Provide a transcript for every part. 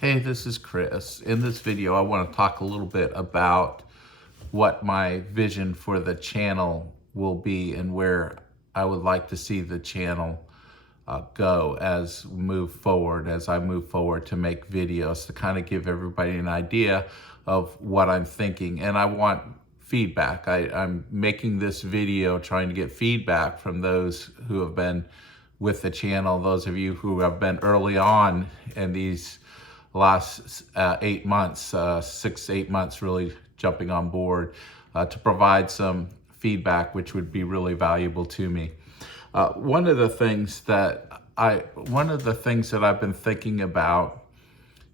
Hey, this is Chris. In this video, I want to talk a little bit about what my vision for the channel will be and where I would like to see the channel go as I move forward to make videos to kind of give everybody an idea of what I'm thinking. And I want feedback. I'm making this video trying to get feedback from those who have been with the channel, those of you who have been early on in these last 8 months, 6 to 8 months, really jumping on board to provide some feedback, which would be really valuable to me. One of the things that I've been thinking about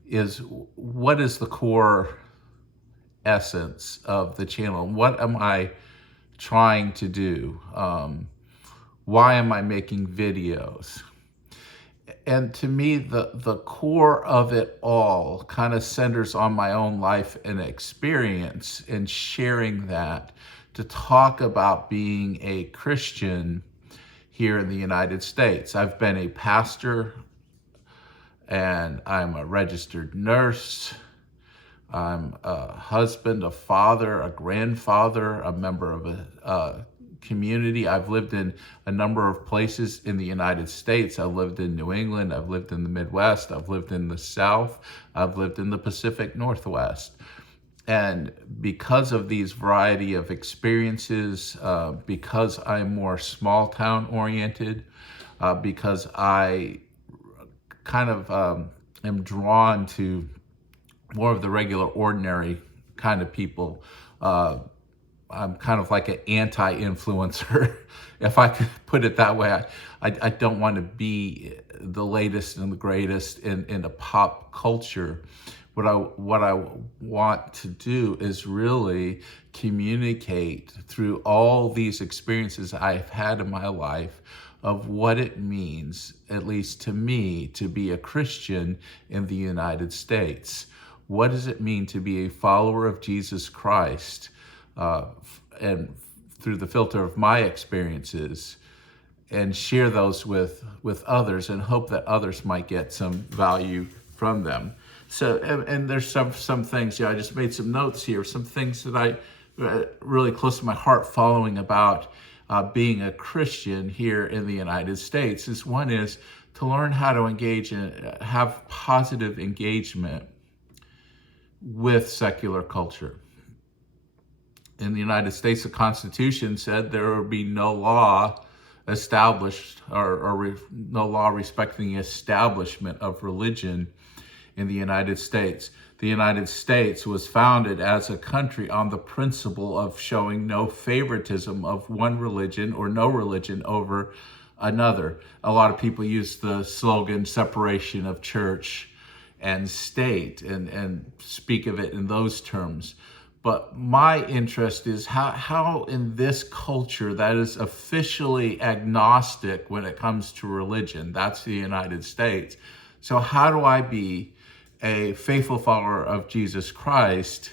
is what is the core essence of the channel? What am I trying to do? Why am I making videos? And to me, the core of it all kind of centers on my own life and experience and sharing that to talk about being a Christian here in the United States. I've been a pastor and I'm a registered nurse. I'm a husband, a father, a grandfather, a member of a community. I've lived in a number of places in the United States. I've lived in New England. I've lived in the Midwest. I've lived in the South. I've lived in the Pacific Northwest. And because of these variety of experiences, because I'm more small town oriented, because I kind of am drawn to more of the regular, ordinary kind of people. I'm kind of like an anti-influencer, if I could put it that way. I don't want to be the latest and the greatest in the pop culture. What I want to do is really communicate through all these experiences I've had in my life of what it means, at least to me, to be a Christian in the United States. What does it mean to be a follower of Jesus Christ? And through the filter of my experiences, and share those with others and hope that others might get some value from them. So, and there's some things, I just made some notes here, some things that I really close to my heart following about being a Christian here in the United States. One is to learn how to engage and have positive engagement with secular culture. In the United States, the Constitution said there would be no law established or no law respecting the establishment of religion in the United States. The United States was founded as a country on the principle of showing no favoritism of one religion or no religion over another. A lot of people use the slogan separation of church and state and speak of it in those terms. But my interest is how in this culture that is officially agnostic when it comes to religion, that's the United States. So how do I be a faithful follower of Jesus Christ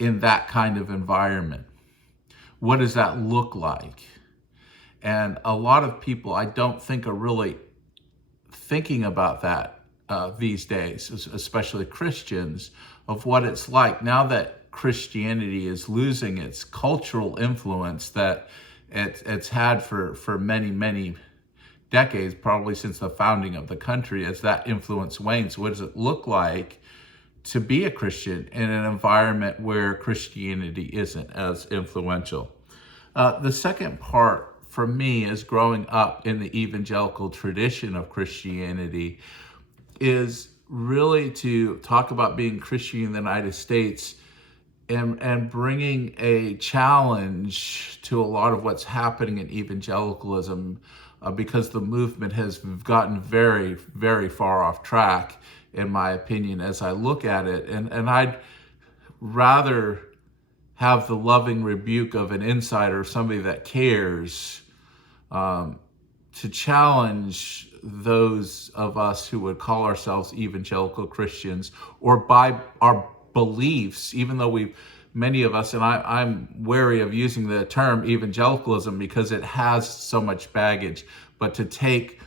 in that kind of environment? What does that look like? And a lot of people, I don't think, are really thinking about that these days, especially Christians, of what it's like now that Christianity is losing its cultural influence that it's had for many, many decades, probably since the founding of the country. As that influence wanes, what does it look like to be a Christian in an environment where Christianity isn't as influential? The second part for me is growing up in the evangelical tradition of Christianity is really to talk about being Christian in the United States and bringing a challenge to a lot of what's happening in evangelicalism, because the movement has gotten very, very far off track, in my opinion, as I look at it. And I'd rather have the loving rebuke of an insider, somebody that cares, to challenge those of us who would call ourselves evangelical Christians, or by our beliefs, even though many of us, and I'm wary of using the term evangelicalism because it has so much baggage, but to take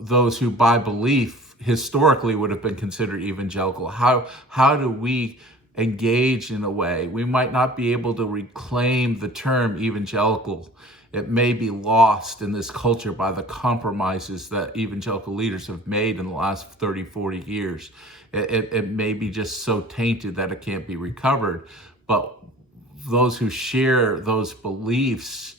those who by belief historically would have been considered evangelical. How do we engage in a way? We might not be able to reclaim the term evangelical. It may be lost in this culture by the compromises that evangelical leaders have made in the last 30, 40 years. It may be just so tainted that it can't be recovered. But those who share those beliefs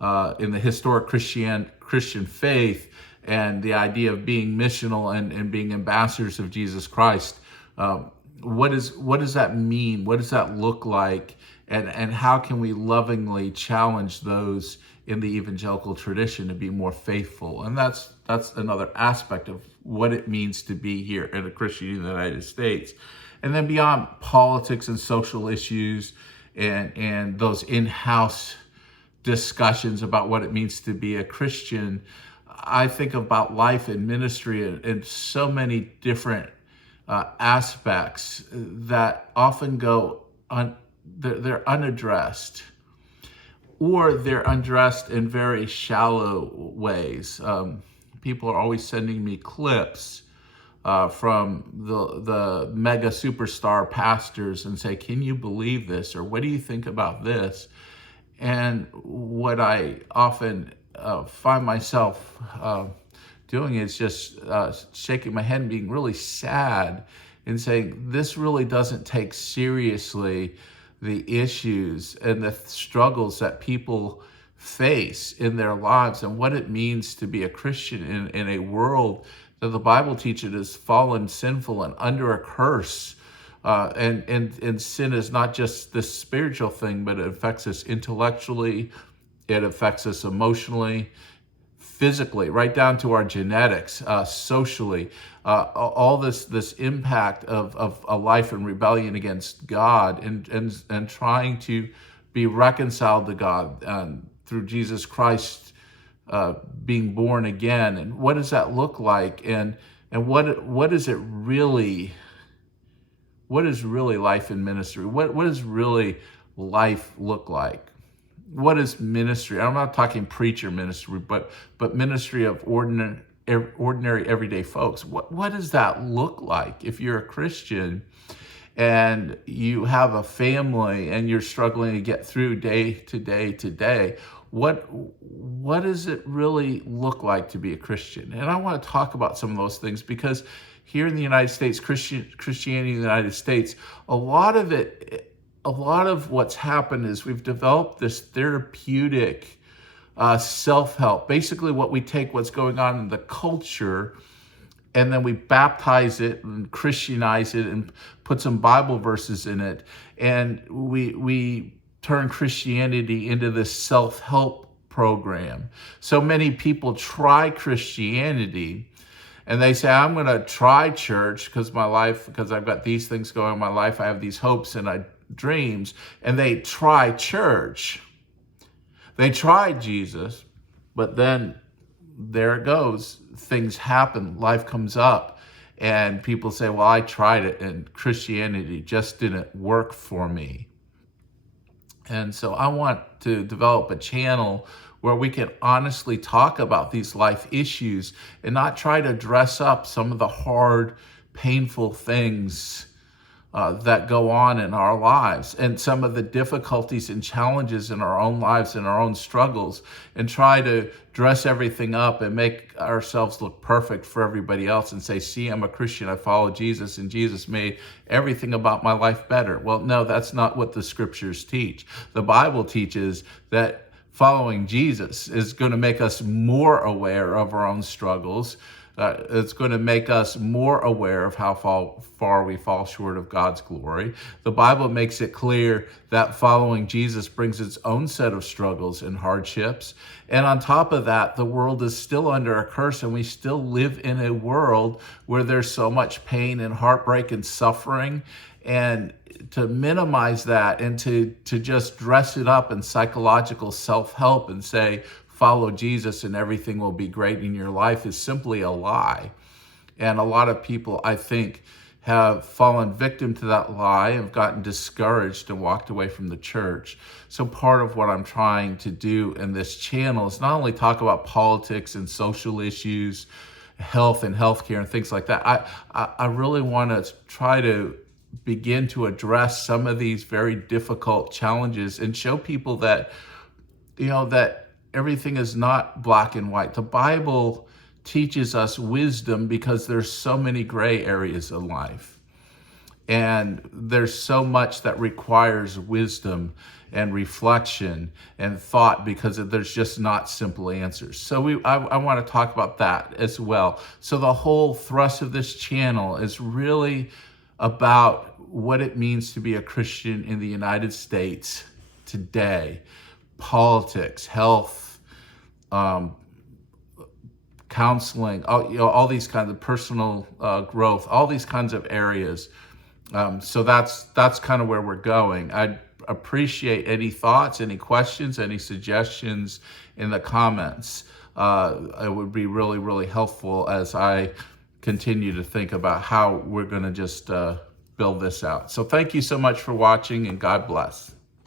in the historic Christian faith and the idea of being missional and being ambassadors of Jesus Christ, what does that mean? What does that look like? And how can we lovingly challenge those in the evangelical tradition to be more faithful? And that's another aspect of what it means to be here in a Christian in the United States. And then beyond politics and social issues and those in-house discussions about what it means to be a Christian, I think about life and ministry in so many different aspects that often go they're unaddressed, or they're undressed in very shallow ways. People are always sending me clips from the mega superstar pastors and say, "Can you believe this?" or "What do you think about this?" And what I often find myself doing is just shaking my head and being really sad and saying, this really doesn't take seriously the issues and the struggles that people face in their lives and what it means to be a Christian in a world that the Bible teaches is fallen, sinful, and under a curse. And sin is not just this spiritual thing, but it affects us intellectually, it affects us emotionally, physically, right down to our genetics, socially, all this impact of a life in rebellion against God and trying to be reconciled to God through Jesus Christ being born again. And what does that look like? And what is it really? What is really life in ministry? What does really life look like? What is ministry? I'm not talking preacher ministry, but ministry of ordinary everyday folks. What does that look like if you're a Christian and you have a family and you're struggling to get through day to day to day? What does it really look like to be a Christian? And I want to talk about some of those things because here in the United States, Christianity in the United States, a lot of what's happened is we've developed this therapeutic self-help. Basically, what we take what's going on in the culture and then we baptize it and Christianize it and put some Bible verses in it. And we turn Christianity into this self-help program. So many people try Christianity and they say, I'm going to try church because I've got these things going on in my life. I have these hopes and dreams. And they try church. They try Jesus, but then there it goes. Things happen. Life comes up. And people say, well, I tried it and Christianity just didn't work for me. And so I want to develop a channel where we can honestly talk about these life issues and not try to dress up some of the hard, painful things that go on in our lives and some of the difficulties and challenges in our own lives and our own struggles and try to dress everything up and make ourselves look perfect for everybody else and say, see, I'm a Christian, I follow Jesus, and Jesus made everything about my life better. Well, no, that's not what the scriptures teach. The Bible teaches that following Jesus is going to make us more aware of our own struggles. It's going to make us more aware of how far we fall short of God's glory. The Bible makes it clear that following Jesus brings its own set of struggles and hardships. And on top of that, the world is still under a curse, and we still live in a world where there's so much pain and heartbreak and suffering. And to minimize that and to just dress it up in psychological self-help and say, follow Jesus and everything will be great in your life is simply a lie. And a lot of people, I think, have fallen victim to that lie, have gotten discouraged and walked away from the church. So part of what I'm trying to do in this channel is not only talk about politics and social issues health and healthcare and things like that. I really want to try to begin to address some of these very difficult challenges and show people that, that everything is not black and white. The Bible teaches us wisdom because there's so many gray areas in life. And there's so much that requires wisdom and reflection and thought because there's just not simple answers. So I want to talk about that as well. So the whole thrust of this channel is really about what it means to be a Christian in the United States today. Politics, health, counseling, all these kinds of personal growth, all these kinds of areas. So that's kind of where we're going. I'd appreciate any thoughts, any questions, any suggestions in the comments. It would be really, really helpful as I continue to think about how we're going to just build this out. So thank you so much for watching, and God bless.